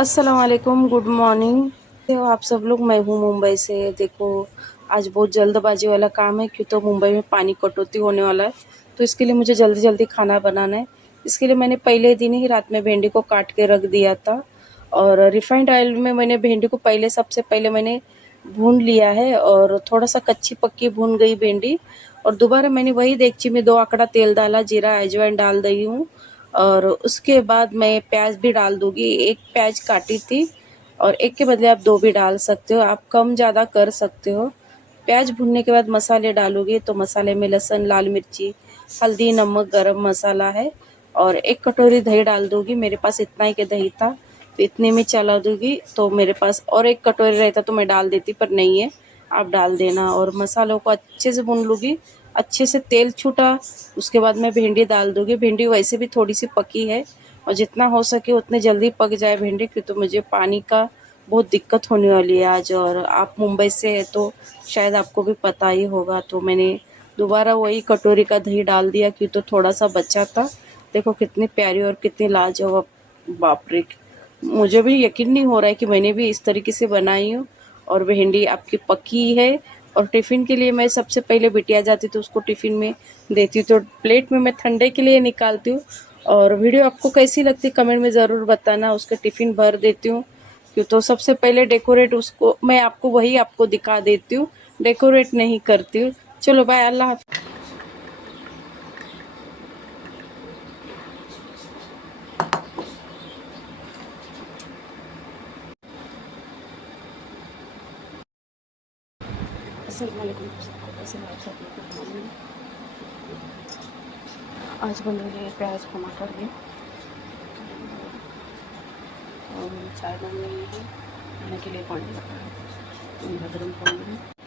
अस्सलाम वालेकुम, good morning. तो आप सब लोग, मैं हूँ मुंबई से। देखो, आज बहुत जल्दबाजी वाला काम है, क्यों तो मुंबई में पानी कटौती होने वाला है, तो इसके लिए मुझे जल्दी जल्दी खाना बनाना है। इसके लिए मैंने पहले दिन ही रात में भिंडी को काट के रख दिया था, और रिफाइंड ऑयल में मैंने भिंडी को सबसे पहले मैंने भून लिया है, और थोड़ा सा कच्ची पक्की भून गई भिंडी। और दोबारा मैंने वही देगची में 2 आकड़ा तेल डाला, जीरा अजवाइन डाल रही हूँ, और उसके बाद मैं प्याज भी डाल दूँगी। 1 प्याज काटी थी, और 1 के बदले आप 2 भी डाल सकते हो, आप कम ज़्यादा कर सकते हो। प्याज भुनने के बाद मसाले डालूँगी, तो मसाले में लहसुन, लाल मिर्ची, हल्दी, नमक, गरम मसाला है, और 1 कटोरी दही डाल दूँगी। मेरे पास इतना ही के दही था, तो इतने में चला दूँगी। तो मेरे पास और 1 कटोरी रहता तो मैं डाल देती, पर नहीं है, आप डाल देना। और मसालों को अच्छे से भून लूँगी, अच्छे से तेल छूटा, उसके बाद मैं भिंडी डाल दूँगी। भिंडी वैसे भी थोड़ी सी पकी है, और जितना हो सके उतने जल्दी पक जाए भिंडी, क्योंकि तो मुझे पानी का बहुत दिक्कत होने वाली है आज। और आप मुंबई से है तो शायद आपको भी पता ही होगा। तो मैंने दोबारा वही कटोरी का दही डाल दिया, क्यों तो थोड़ा सा बचा था। देखो कितनी प्यारी और कितनी लाजवाब, बाप रे! मुझे भी यकीन नहीं हो रहा है कि मैंने भी इस तरीके से बनाई हूँ। और भिंडी आपकी पकी है। और टिफ़िन के लिए मैं सबसे पहले बिटिया जाती तो उसको टिफ़िन में देती हूँ, तो प्लेट में मैं ठंडे के लिए निकालती हूँ। और वीडियो आपको कैसी लगती कमेंट में ज़रूर बताना। उसका टिफ़िन भर देती हूँ, क्यों तो सबसे पहले डेकोरेट उसको मैं आपको वही आपको दिखा देती हूँ, डेकोरेट नहीं करती हूँ। चलो बाय, अल्लाह हाफ़िज़। अस्सलाम वालेकुम सबको, कैसे हैं आप सब लोग? Good morning. आज बन रही है प्याज टमाटर की, और चाय बन रही है। खाने के लिए पानी रखा है, गर्म पानी है।